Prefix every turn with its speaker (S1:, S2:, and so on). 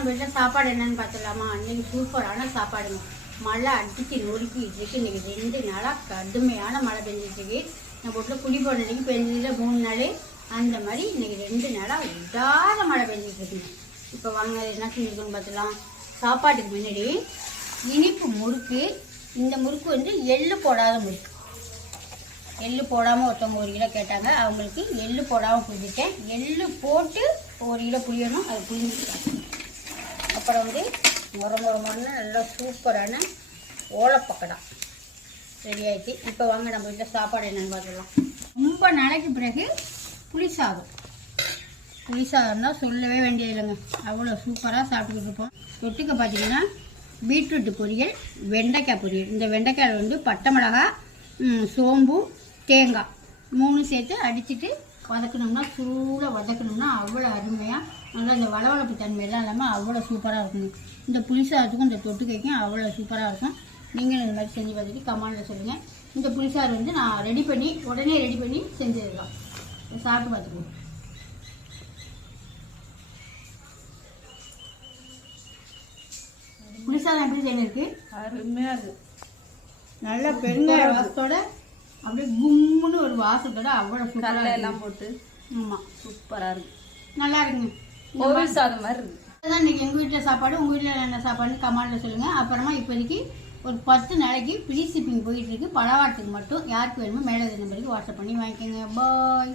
S1: நம்ம வீட்டில் சாப்பாடு என்னென்னு பார்த்துடலாமா இன்னைக்கு சூப்பரான சாப்பாடுங்க. மழை அடிச்சு நொறுக்கி இருக்கு இன்னைக்கு ரெண்டு நாளாக கடுமையான மழை பெஞ்சிட்டுருக்கு. நம்ம வீட்டில் குடி போன அன்னைக்கு பெஞ்சதில் மூணு நாள். அந்த மாதிரி இன்னைக்கு ரெண்டு நாளாக விடாத மழை பெஞ்சிட்டுருக்குங்க. இப்போ வாங்க என்ன செஞ்சுருக்குன்னு பார்த்துலாம் சாப்பாட்டுக்கு முன்னாடி இனிப்பு முறுக்கு. இந்த முறுக்கு வந்து எள்ளு போடாத முறுக்கு. எள்ளு போடாமல் ஒருத்தவங்க ஒரு கிலோ கேட்டாங்க. அவங்களுக்கு எள்ளு போடாமல் புரிஞ்சுட்டேன் எள்ளு போட்டு ஒரு கிலோ புளியணும் அது புரிஞ்சுட்டு அப்புறம் வந்து முற நல்லா சூப்பரான ஓலப்பக்கடா ரெடி ஆகிடுச்சு இப்போ வாங்க நம்ம வீட்டில் சாப்பாடு என்னென்னு பார்த்துக்கலாம். ரொம்ப நாளைக்கு பிறகு புளி சாதம் புளி சாதம் சொல்லவே வேண்டியதில்லைங்க. அவ்வளோ சூப்பராக சாப்பிட்டுக்கிட்டு இருப்போம். தொட்டுக்க பார்த்தீங்கன்னா பீட்ரூட் பொரியல் வெண்டைக்காய் பொரியல். இந்த வெண்டைக்காயில் வந்து பட்டை மிளகாய் சோம்பு தேங்காய் மூணு சேர்த்து அடிச்சுட்டு வதக்கணும்னா சூடாக வதக்கணும்னா அவ்வளோ அருமையாக நல்லா இந்த வளவளப்பு தன்மையெல்லாம் இல்லாமல் அவ்வளோ சூப்பராக இருக்குங்க இந்த புளி சாதத்துக்கும் இந்த தொட்டுக்கைக்கும் அவ்வளோ சூப்பராக இருக்கும். நீங்களும் இந்த மாதிரி செஞ்சு பார்த்துட்டு கமெண்டில் சொல்லுங்கள் இந்த புளிசாறு வந்து நான் ரெடி பண்ணி உடனே ரெடி பண்ணி செஞ்சது தான் சாப்பிட்டு பார்த்துக்குவோம். புளிசாதம் எப்படி செய்யணும் இருக்கு?
S2: அருமையா இருக்கு.
S1: நல்ல பெருங்காய வாசத்தோட அப்படியே கும்முன்னு ஒரு வாசத்தோட அவ்வளோ
S2: கடலை
S1: சூப்பராக
S2: எல்லாம் போட்டு
S1: ஆமாம்
S2: சூப்பரா இருக்கு.
S1: நல்லா இருக்குங்க. மாதிரி
S2: சாதம் மாதிரி இருக்கு.
S1: தான் இன்னைக்கு எங்கள் வீட்டில் சாப்பாடு. உங்கள் வீட்டில் என்ன சாப்பாடுன்னு கமெண்ட்டில் சொல்லுங்கள் அப்புறமா இப்போதைக்கு ஒரு பத்து நாளைக்கு ஃப்ரீ ஷிப்பிங் போயிட்டு இருக்கு. பலவாட்டுக்கு மட்டும் யாருக்கு வேணுமோ மேலே நம்பருக்கு வாட்ஸ்அப் பண்ணி வாங்கிக்கோங்க. பாய்